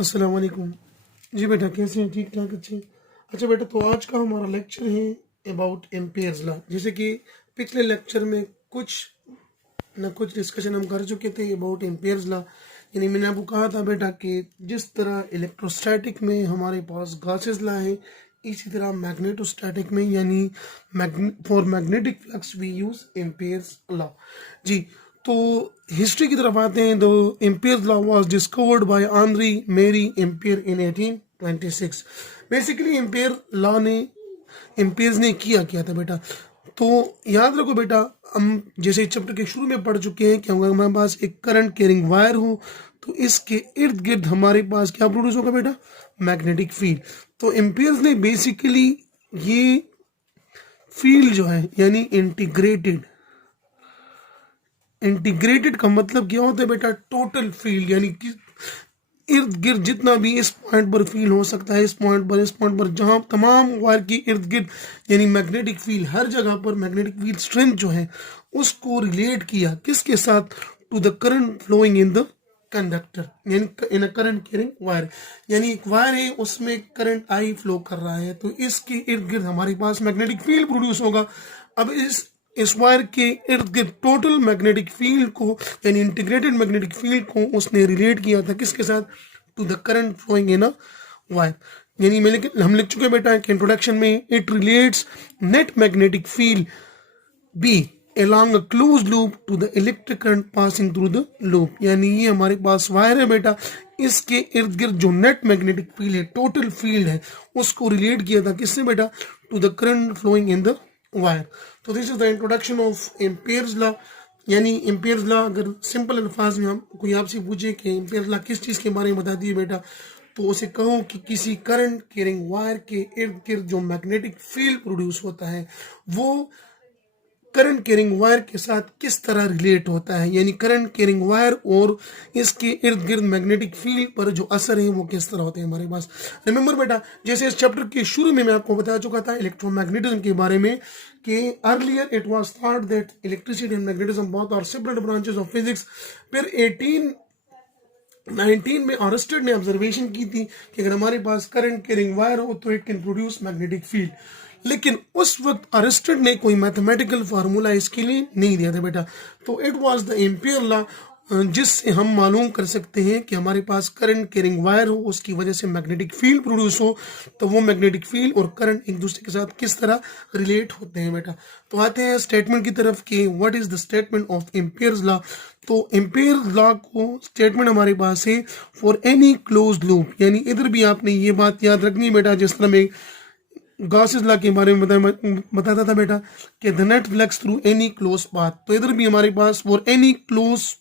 अस्सलाम वालेकुम। जी बेटा, कैसे हैं? ठीक ठाक, अच्छे। अच्छा बेटा, तो आज का हमारा लेक्चर है अबाउट एम्पेयर्स लॉ। जैसे कि पिछले लेक्चर में कुछ न कुछ डिस्कशन हम कर चुके थे अबाउट एम्पेयर्स लॉ। यानी मैंने आपको कहा था बेटा कि जिस तरह इलेक्ट्रोस्टैटिक में हमारे पास गॉसेस लॉ है, इसी तरह मैग्नेटोस्टैटिक में यानी for magnetic flux we use Ampere's law. जी, तो हिस्ट्री की तरफ आते हैं। The Ampere's law was discovered by André Marie Ampere in 1826। Basically Ampere's ने किया था बेटा। तो याद रखो बेटा, हम जैसे चैप्टर के शुरू में पढ़ चुके हैं कि अगर हमारे पास एक करंट कैरिंग वायर हो तो इसके इर्द गिर्द हमारे पास क्या प्रोड्यूस होगा बेटा? Magnetic field. तो एम्पेयर्स ने बेसिकली ये फील्ड जो है यानी इंटीग्रेटेड का मतलब क्या होता है बेटा? टोटल फील्ड, यानी कि इर्द गिर्द जितना भी इस पॉइंट पर फील हो सकता है, इस पॉइंट पर जहां तमाम वायर की इर्द गिर्द यानी मैग्नेटिक फील्ड, हर जगह पर मैग्नेटिक फील्ड स्ट्रेंथ जो है उसको रिलेट किया किसके साथ? To the current flowing in the conductor, यानी in a current carrying wire. यानी एक वायर है, उसमें करंट आई फ्लो कर रहा है, तो इसके इर्द गिर्द हमारे पास मैग्नेटिक फील्ड प्रोड्यूस होगा। अब इस वायर के इर्द गिर्द टोटल मैग्नेटिक फील्ड को यानी इंटीग्रेटेड मैग्नेटिक फील्ड को उसने रिलेट किया था किसके साथ? To the current flowing in a wire. यानी हम लिख चुके बेटा कि इंट्रोडक्शन में, it relates net magnetic field B along a closed loop to the electric current passing through the loop। यानी ये हमारे पास वायर है बेटा, इसके इर्द गिर्द जो नेट मैग्नेटिक फील्ड है, टोटल फील्ड है, उसको रिलेट किया था किससे बेटा? To the current flowing in the wire. तो this is the introduction of Ampere's law. यानी एम्पेयर्स लॉ अगर सिंपल अल्फाज में हम कोई आपसे पूछे कि एम्पेयर्स लॉ किस चीज़ के बारे में बताती है बेटा, तो उसे कहो कि किसी करंट कैरिंग वायर के इर्द गिर्द जो मैग्नेटिक फील्ड प्रोड्यूस होता है वो करंट कैरिंग वायर के साथ किस तरह रिलेट होता है। यानी करंट कैरिंग वायर और इसके इर्द गिर्द मैग्नेटिक फील्ड पर जो असर है वो किस तरह होते हैं हमारे पास। रिमेंबर बेटा, जैसे इस चैप्टर के शुरू में मैं आपको बता चुका था इलेक्ट्रोमैग्नेटिज्म के बारे में कि earlier it was thought that electricity and magnetism both are separate branches of physics. फिर 1819 में ऑरस्टेड ने ऑब्जर्वेशन की थी कि अगर हमारे पास करंट कैरिंग वायर हो तो it can produce magnetic field. लेकिन उस वक्त अरिस्टड ने कोई मैथमेटिकल फार्मूला इसके लिए नहीं दिया था बेटा। तो it was the ampere law जिससे हम मालूम कर सकते हैं कि हमारे पास करंट कैरिंग वायर हो, उसकी वजह से मैग्नेटिक फील्ड प्रोड्यूस हो, तो वो मैग्नेटिक फील्ड और करंट एक दूसरे के साथ किस तरह रिलेट होते हैं बेटा। तो आते हैं स्टेटमेंट की तरफ कि what is the statement of Ampere's law. तो एम्पियर्स लॉ को स्टेटमेंट हमारे पास है फॉर एनी क्लोज लूप। यानी इधर भी आपने ये बात याद रखनी बेटा, जिस तरह में गॉसेस लॉ के बारे में बताता था बेटा कि the net flux through any close path. तो इधर भी हमारे पास for any close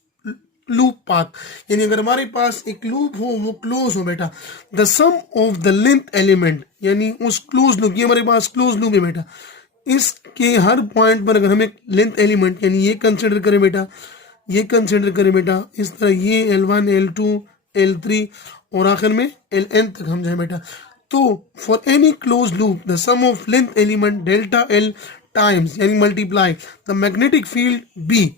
loop path, यानी अगर हमारे पास एक लूप हो वो क्लोज हो बेटा, the sum of the length element, यानी उस क्लोज लूप, ये हमारे पास क्लोज लूप है बेटा, इसके हर पॉइंट पर अगर हम एक लेंथ एलिमेंट यानी ये कंसिडर करें बेटा, ये कंसिडर करें बेटा, इस तरह ये L1 L2 L3 और आखिर में Ln तक हम जाए बेटा। तो for any close loop the sum of length element delta L times यानी multiply the magnetic field B,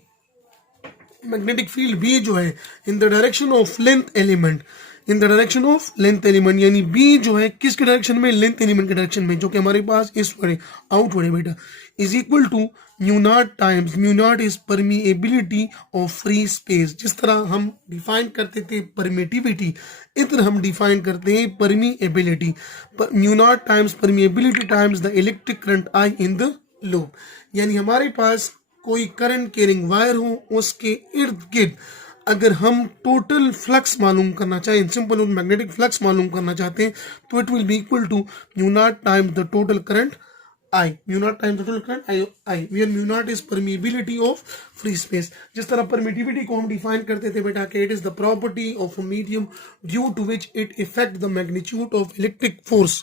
magnetic field B जो है in the direction of length element, in the direction of length element, यानी B जो है किसके direction में? Length element के direction में, जो कि हमारे पास इस वड़े आउट वड़े बेटा, is equal to mu naught times, mu naught is permeability of free space. जिस तरह हम डिफाइन करते थे परमिटिविटी, इधर हम डिफाइन करते हैं permeability. Mu naught times permeability times the electric current I in the loop. यानी हमारे पास कोई करंट कैरिंग वायर हो, उसके इर्द गिर्द अगर हम टोटल फ्लक्स मालूम करना चाहें, सिंपल मैग्नेटिक फ्लक्स मालूम करना चाहते हैं, तो it will be equal to mu naught times the total current I, mu naught times the total current I, where mu naught is permeability of free space। जिस तरह permittivity को हम define करते थे बेटा कि it is the property of a medium due to which it affect the magnitude of electric force,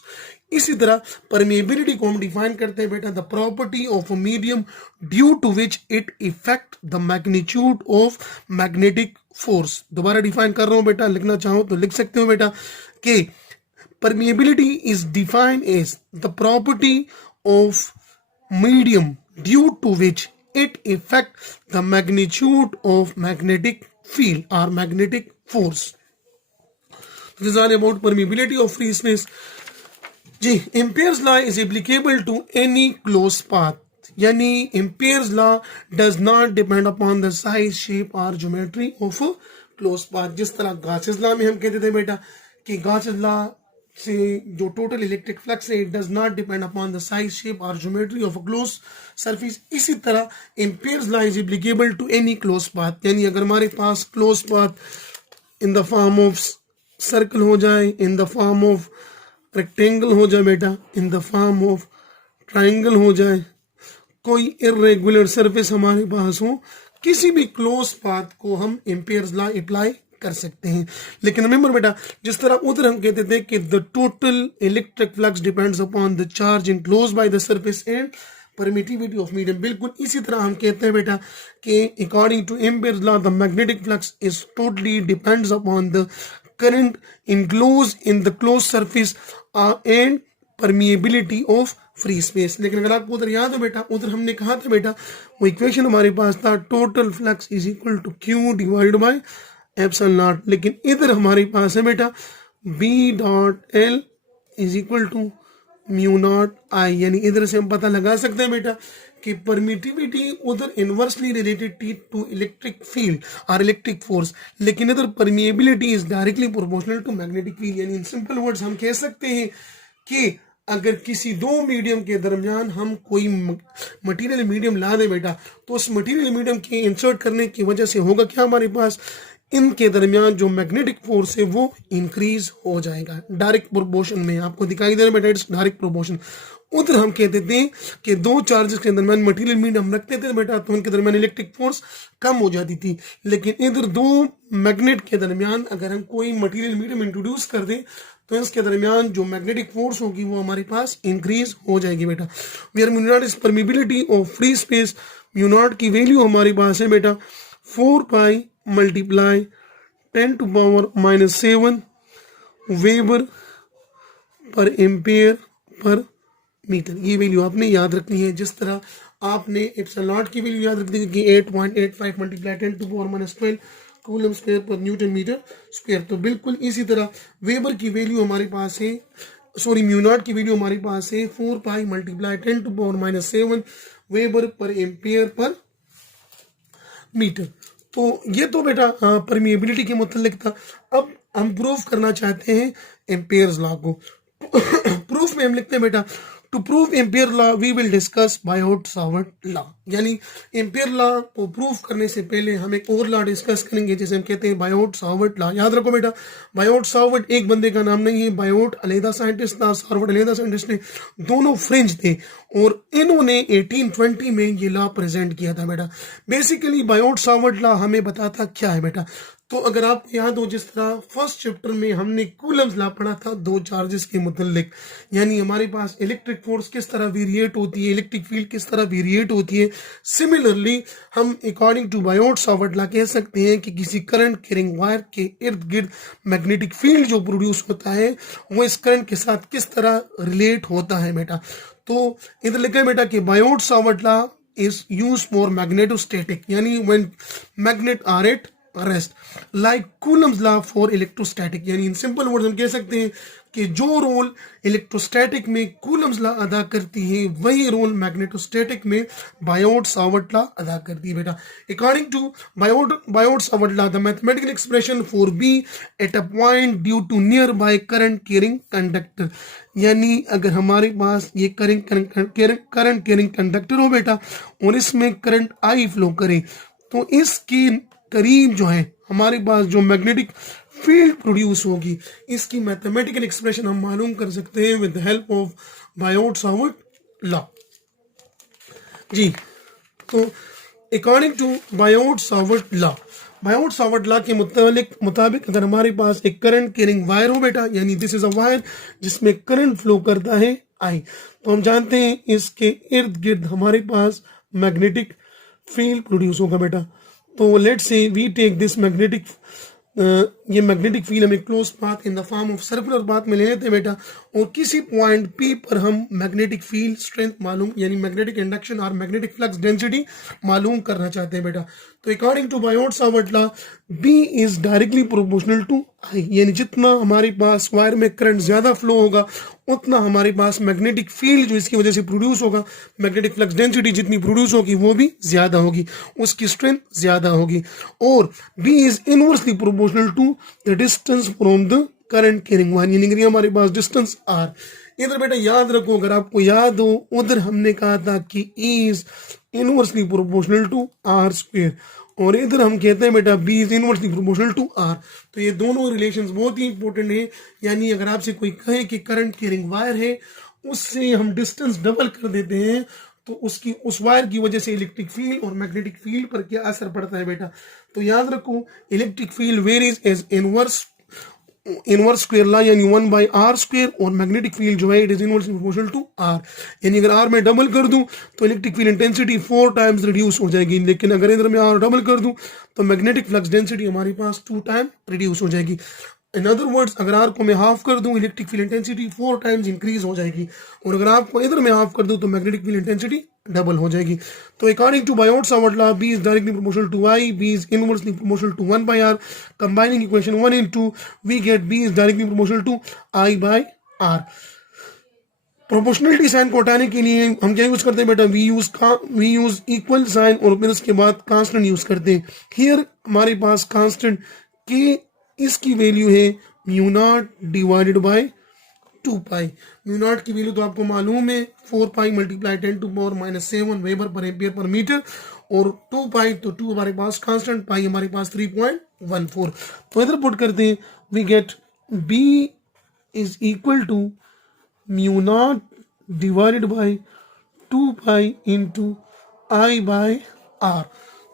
इसी तरह permeability को हम डिफाइन करते हैं बेटा the property of a medium due to which it affect the magnitude of magnetic force। दोबारा define कर रहा हूं बेटा, लिखना चाहो तो लिख सकते हो बेटा कि permeability is defined as the property of medium due to which it affects the magnitude of magnetic field or magnetic force। This is all about permeability of free space. जी, Ampere's law is applicable to any close path, यानी Ampere's law does not depend upon the size, shape और geometry of close path. जिस तरह Gauss's law में हम कहते थे बेटा कि गॉसेस लॉ से जो टोटल इलेक्ट्रिक फ्लक्स है, it does not depend upon the size, shape और geometry of a close surface. इसी तरह Ampere's law is applicable to any close path, यानी अगर हमारे पास close path in the form of circle हो जाए, in the form of rectangle हो जाए बेटा, in the form of triangle हो जाए, कोई इरेगुलर सरफेस हमारे पास हो, किसी भी क्लोज पाथ को हम एम्पियर्स लॉ अप्लाई कर सकते हैं। लेकिन रिमेंबर बेटा, जिस तरह उधर हम कहते थे कि the total electric flux depends upon the charge enclosed by the surface and permittivity of medium, बिल्कुल इसी तरह हम कहते हैं बेटा कि according to Ampere's law the magnetic flux is totally depends upon the current enclosed in the close surface and permeability of free space. लेकिन अगर आपको उधर याद हो बेटा, उधर हमने कहा था बेटा, वो इक्वेशन हमारे पास था total flux is equal to q divide by epsilon naught. लेकिन इधर हमारे पास है बेटा B dot L is equal to mu naught I, यानी इधर से हम पता लगा सकते हैं बेटा कि परमिटिविटी उधर inversely related to electric field और इलेक्ट्रिक फोर्स, लेकिन इधर permeability is directly proportional to magnetic field. यानी इन सिंपल वर्ड्स हम कह सकते हैं कि अगर किसी दो मीडियम के दरमियान हम कोई मटेरियल मीडियम ला दें बेटा, तो उस मटेरियल मीडियम के इंसर्ट करने की वजह से होगा क्या, हमारे पास इनके दरमियान जो मैग्नेटिक फोर्स है वो इंक्रीज हो जाएगा डायरेक्ट प्रोपोर्शन में। आपको दिखाई दे रहा है बेटा, इट्स डायरेक्ट प्रोपोर्शन। उधर हम कहते थे कि दो चार्जेस के दरमियान मटेरियल मीडियम रखते थे बेटा, तो उनके दरमियान इलेक्ट्रिक फोर्स कम हो जाती थी। लेकिन इधर दो मैग्नेट के दरमियान अगर हम कोई मटेरियल मीडियम इंट्रोड्यूस कर दें, तो इसके दरमियान जो मैग्नेटिक फोर्स होगी वो हमारे पास इंक्रीज हो जाएगी बेटा। Where mu naught is permeability of free space, mu naught की वैल्यू हमारे पास है बेटा 4 pi multiply 10⁻⁻7 weber per ampere per metre. ये वैल्यू आपने याद रखनी है। जिस तरह आपने एप्सिलॉन नॉट की वैल्यू याद रखनी है कि 8.85 मल्टीप्लाई 10⁻⁻12 कूलम स्क्वायर पर न्यूटन मीटर स्क्वायर, तो बिल्कुल इसी तरह वेबर की वैल्यू हमारे पास है, सॉरी म्यू नॉट की वैल्यू हमारे पास है 4 pi multiply 10⁻⁻7 weber per ampere per metre. तो ये तो बेटा परमिएबिलिटी के मुतालिक था। अब हम प्रूफ करना चाहते हैं एम्पियर्स लॉ को। प्रूफ में हम लिखते हैं बेटा, to prove ampere law we will discuss Biot Savart law, यानी एम्पियर लॉ को प्रूफ करने से पहले हम एक और लॉ डिस्कस करेंगे जिसे हम कहते हैं बायोट-सावर्ट लॉ। याद रखो बेटा, बायोट-सावर्ट एक बंदे का नाम नहीं है, बायोट अलहदा साइंटिस्ट था, सावर्ट अलहदा साइंटिस्ट ने, दोनों फ्रेंच थे और इन्होंने 1820 में ये लॉ प्रेजेंट किया था बेटा। बेसिकली बायोट-सावर्ट लॉ हमें बताता क्या है बेटा, तो अगर आप याद हो जिस तरह फर्स्ट चैप्टर में हमने कूलम्स लॉ पढ़ा था दो चार्जेस के मुतल्लिक, यानी हमारे पास इलेक्ट्रिक फोर्स किस तरह वेरिएट होती है, इलेक्ट्रिक फील्ड किस तरह वेरिएट होती है। सिमिलरली हम अकॉर्डिंग टू बायोट-सावर्ट लॉ कह सकते हैं कि किसी करंट कैरिंग वायर के इर्द गिर्द मैग्नेटिक फील्ड जो प्रोड्यूस होता है वो इस करंट के साथ किस तरह रिलेट होता है बेटा। तो इधर लिखा है बेटा कि Biot Savart law is used for magnetostatic, यानी when magnet are at rest, like Coulomb's law for electrostatic. यानी इन सिंपल वर्ड्स हम कह सकते हैं कि जो रोल इलेक्ट्रोस्टैटिक में कूलम्स लॉ अदा करती है वही रोल मैग्नेटोस्टैटिक में बायोट-सावर्ट लॉ अदा करती है बेटा। According to Biot Savart law the mathematical expression for B at a point due to nearby current carrying conductor, यानी अगर हमारे पास ये करंट कैरिंग कंडक्टर हो बेटा और इसमें करंट आई फ्लो करे, तो इसकी करीब जो है हमारे पास जो मैग्नेटिक फील्ड प्रोड्यूस होगी, इसकी मैथमेटिकल एक्सप्रेशन हम मालूम कर सकते हैं with the help of Biot Savart law. जी, तो according to Biot Savart law, Biot Savart law के मुताबिक अगर हमारे पास एक करंट कैरिंग वायर हो बेटा, यानी दिस इज अ वायर जिसमें करंट फ्लो करता है आई, तो हम जानते हैं इसके इर्द गिर्द हमारे पास मैग्नेटिक फील्ड प्रोड्यूस होगा बेटा। तो let's say we take this magnetic ये मैग्नेटिक फील्ड हमें close path in the form of circular path में ले लेते हैं बेटा, और किसी पॉइंट P पर हम मैग्नेटिक फील्ड स्ट्रेंथ मालूम यानी मैग्नेटिक इंडक्शन और मैग्नेटिक फ्लक्स डेंसिटी मालूम करना चाहते हैं बेटा। तो according to Biot Savart law B is directly proportional to I, यानी जितना हमारे पास वायर में करंट ज़्यादा फ्लो होगा उतना हमारे पास मैग्नेटिक फील्ड जो इसकी वजह से प्रोड्यूस होगा, मैग्नेटिक फ्लक्स डेंसिटी जितनी प्रोड्यूस होगी वो भी ज़्यादा होगी, उसकी स्ट्रेंथ ज़्यादा होगी। और B is inversely proportional to the distance from the current carrying wire, यानी कि हमारे पास डिस्टेंस R। इधर बेटा याद रखो, अगर आपको याद हो उधर हमने कहा था कि E is inversely proportional to R square, और इधर हम कहते हैं बेटा B is inversely proportional to R। तो ये दोनों रिलेशंस बहुत ही इंपॉर्टेंट है, यानी अगर आपसे कोई कहे कि करंट कैरिंग वायर है उससे हम डिस्टेंस डबल कर देते हैं तो उसकी उस वायर की वजह से इलेक्ट्रिक फील्ड और मैग्नेटिक फील्ड पर क्या असर पड़ता है बेटा। तो याद रखो electric field varies as inverse square law यानी 1/r स्क्वायर, और मैग्नेटिक फील्ड जो है it is inversely proportional to r, यानी अगर r में डबल कर दूं तो electric field intensity 4 times reduce हो जाएगी, लेकिन अगर इधर में r डबल कर दूं तो मैग्नेटिक फ्लक्स डेंसिटी हमारे पास 2 टाइम रिड्यूस हो जाएगी। इन अदर वर्ड्स अगर r को मैं हाफ कर दूं electric field intensity 4 times increase हो जाएगी, और अगर आपको इधर में हाफ कर दूं तो मैग्नेटिक फील्ड इंटेंसिटी डबल हो जाएगी। तो according to Biot Savart law B is directly proportional to I, B is inversely proportional to 1/r. Combining equation 1 and 2 we get B is directly proportional to I/r. Proportionality sign को हटाने के लिए हम क्या use करते हैं बेटा, वी यूज इक्वल साइन और फिर उसके बाद कांस्टेंट यूज करते हैं। हियर हमारे पास कांस्टेंट के इसकी वैल्यू है mu naught divided by 2 pi. Mu naught की वैल्यू तो आपको मालूम है 4 pi multiply 10 to power -7 weber per ampere per metre, और 2 पाई तो 2 हमारे पास कांस्टेंट, पाई हमारे पास 3.14। तो इधर पुट करते हैं we get B is equal to mu naught divided by 2 pi into I/r।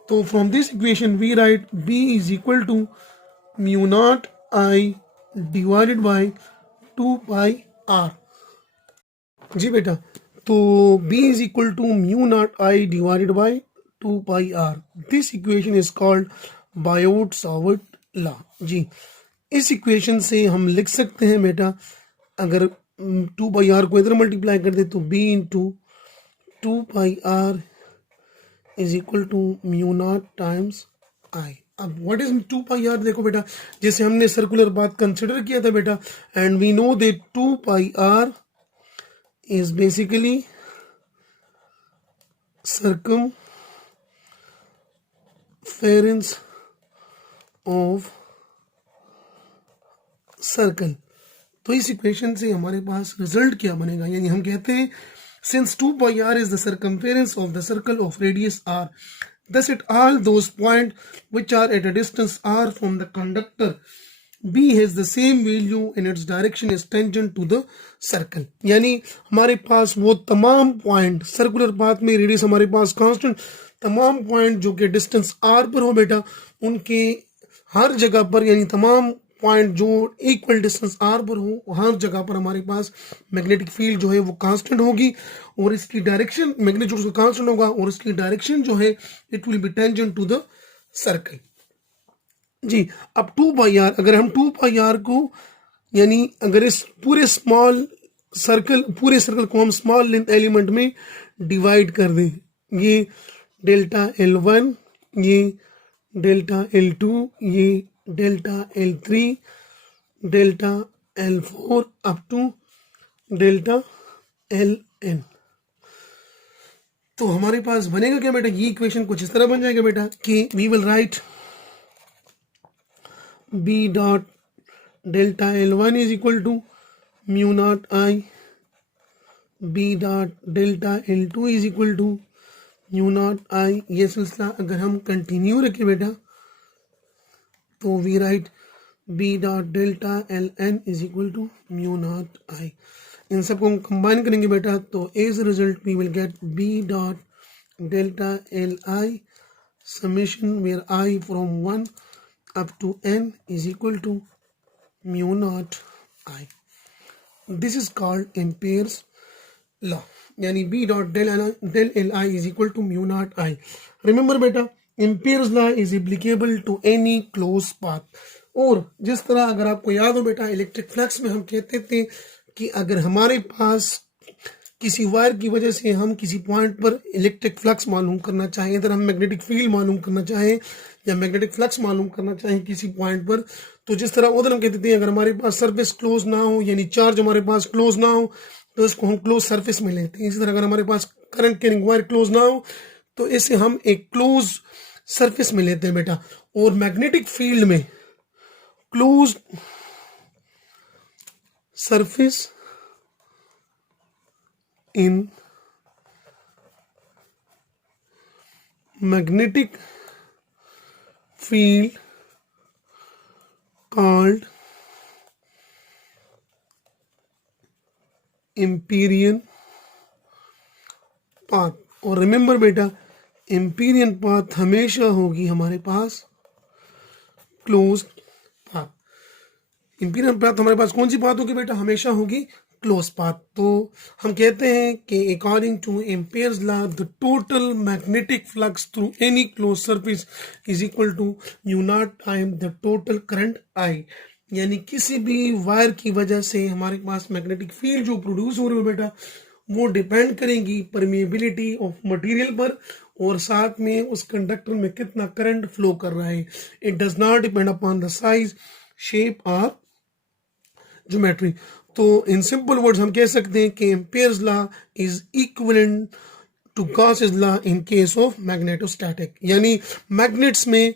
तो from this equation we write B is equal to mu naught I divided by 2 pi r। जी बेटा, तो B is equal to mu naught I divided by 2 pi r। This equation is called Biot Savart law. जी, इस इक्वेशन से हम लिख सकते हैं बेटा, अगर 2 पाई r को इधर मल्टीप्लाई कर दे तो B into 2 pi r is equal to mu naught times I। अब व्हाट इज 2 पाई r, देखो बेटा जैसे हमने सर्कुलर बात कंसिडर किया था बेटा, and we know that 2 pi r is basically circumference of circle. तो इस इक्वेशन से हमारे पास रिजल्ट क्या बनेगा, यानी हम कहते हैं since 2 pi r is the circumference of the circle of radius r, thus at all those points which are at a distance r from the conductor B has the same value and its direction is tangent to the circle। यानी हमारे पास वो तमाम point circular path में radius हमारे पास constant, तमाम point जो कि distance r पर हो बेटा, उनके हर जगह पर यानी तमाम पॉइंट जो इक्वल डिस्टेंस r पर हो हर जगह पर हमारे पास मैग्नेटिक फील्ड जो है वो कांस्टेंट होगी, और इसकी डायरेक्शन मैग्नीट्यूड कांस्टेंट होगा, और इसकी डायरेक्शन जो है it will be tangent to the circle. जी, अब 2 पाई r, अगर हम 2 पाई r को यानी अगर इस पूरे सर्कल को हम स्मॉल लेंथ एलिमेंट में डिवाइड कर दें, ये डेल्टा L1, ये डेल्टा L2, ये delta L3, delta L4 up to delta Ln, तो हमारे पास बनेगा क्या बेटा, ये इक्वेशन कुछ इस तरह बन जाएगा बेटा कि we will write B dot delta L1 is equal to mu naught I, B dot delta L2 is equal to mu naught I। ये सिलसिला अगर हम कंटिन्यू रखें बेटा तो we write B dot delta Ln is equal to mu naught I। इन सबको हम कंबाइन करेंगे बेटा तो as result we will get B dot delta Li summation where I from 1 up to n is equal to mu naught I. This is called Ampere's law, यानी B dot del Li is equal to mu naught I. Remember बेटा, Ampere's law is applicable to any closed path. और जिस तरह अगर आपको याद हो बेटा इलेक्ट्रिक फ्लक्स में हम कहते थे कि अगर हमारे पास किसी वायर की वजह से हम किसी पॉइंट पर इलेक्ट्रिक फ्लक्स मालूम करना चाहें, इधर हम मैग्नेटिक फील्ड मालूम करना चाहें या मैग्नेटिक फ्लक्स मालूम करना चाहें किसी पॉइंट पर, तो जिस तरह उधर हम कहते थे अगर हमारे पास सरफेस क्लोज ना हो यानी चार्ज हमारे पास क्लोज ना हो तो इसको हम क्लोज सरफेस में लेते हैं। इसी तरह अगर हमारे पास करंट कैरिंग वायर क्लोज ना हो तो इसे हम एक क्लोज सरफेस में लेते हैं बेटा। और मैग्नेटिक फील्ड में close surface in magnetic field called empyrean path. और रिमेंबर बेटा एम्पीरियन पाथ हमेशा होगी हमारे पास क्लोज पाथ। एम्पीरियन पाथ हमारे पास कौन सी पाथ होगी बेटा? हमेशा होगी क्लोज पाथ। तो हम कहते हैं कि according to Ampere's law the total magnetic flux through any close surface is equal to mu naught time the total current I. यानी किसी भी वायर की वजह से हमारे पास मैग्नेटिक फील्ड जो प्रोड्यूस हो रही है बेटा वो डिपेंड करेंगी परमिएबिलिटी ऑफ मटेरियल पर और साथ में उस कंडक्टर में कितना करंट फ्लो कर रहा है। It does not depend upon the size, shape और ज्योमेट्री। तो इन सिंपल वर्ड्स हम कह सकते हैं कि Ampere's law is equivalent to Gauss's law in case of magnetostatic. यानी मैग्नेट्स में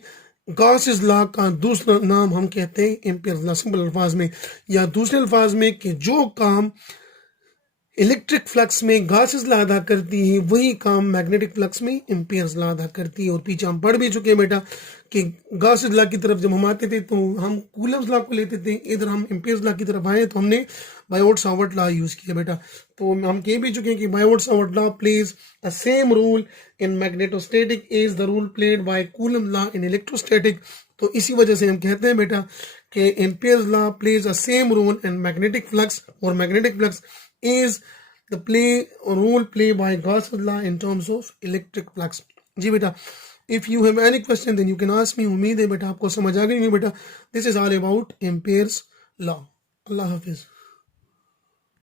गॉसेस लॉ का दूसरा नाम हम कहते हैं एम्पियर्स लॉ सिंपल अल्फाज में, या दूसरे अल्फाज में कि जो काम इलेक्ट्रिक फ्लक्स में गॉसेस लॉ अदा करती है वही काम मैग्नेटिक फ्लक्स में एम्पियर्स लॉ अदा करती है। और पीछे हम पढ़ भी चुके हैं बेटा कि गॉसेस लॉ की तरफ जब हम आते थे तो हम कूलम्स लॉ को लेते थे, इधर हम एम्पियर्स लॉ की तरफ आए तो हमने बायोट-सावर्ट लॉ यूज किया बेटा। तो हम कह भी चुके हैं कि Biot Savart law plays a same role in magnetostatic as the role played by Coulomb law in electrostatic. तो इसी वजह से हम कहते हैं बेटा कि Ampere's law plays a same role in magnetic flux और magnetic flux is the role play by Gauss's law in terms of electric flux। जी बेटा, if you have any question then you can ask me। उम्मीद है बेटा आपको समझ आ गई है बेटा। This is all about Ampere's law। Allah Hafiz.